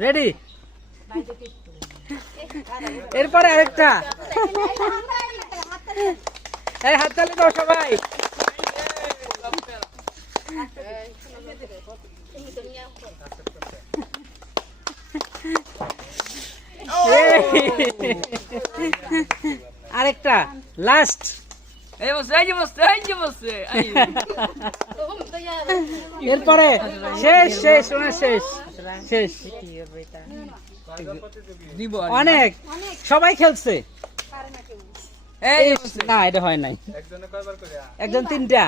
Ready? এরপরে আরেকটা। এই হাততালি দাও সবাই। আরেকটা লাস্ট। এরপরে শেষ শেষ শেষ শেষ। অনেক সবাই খেলছে। না এটা হয় নাই। একজন তিনটা।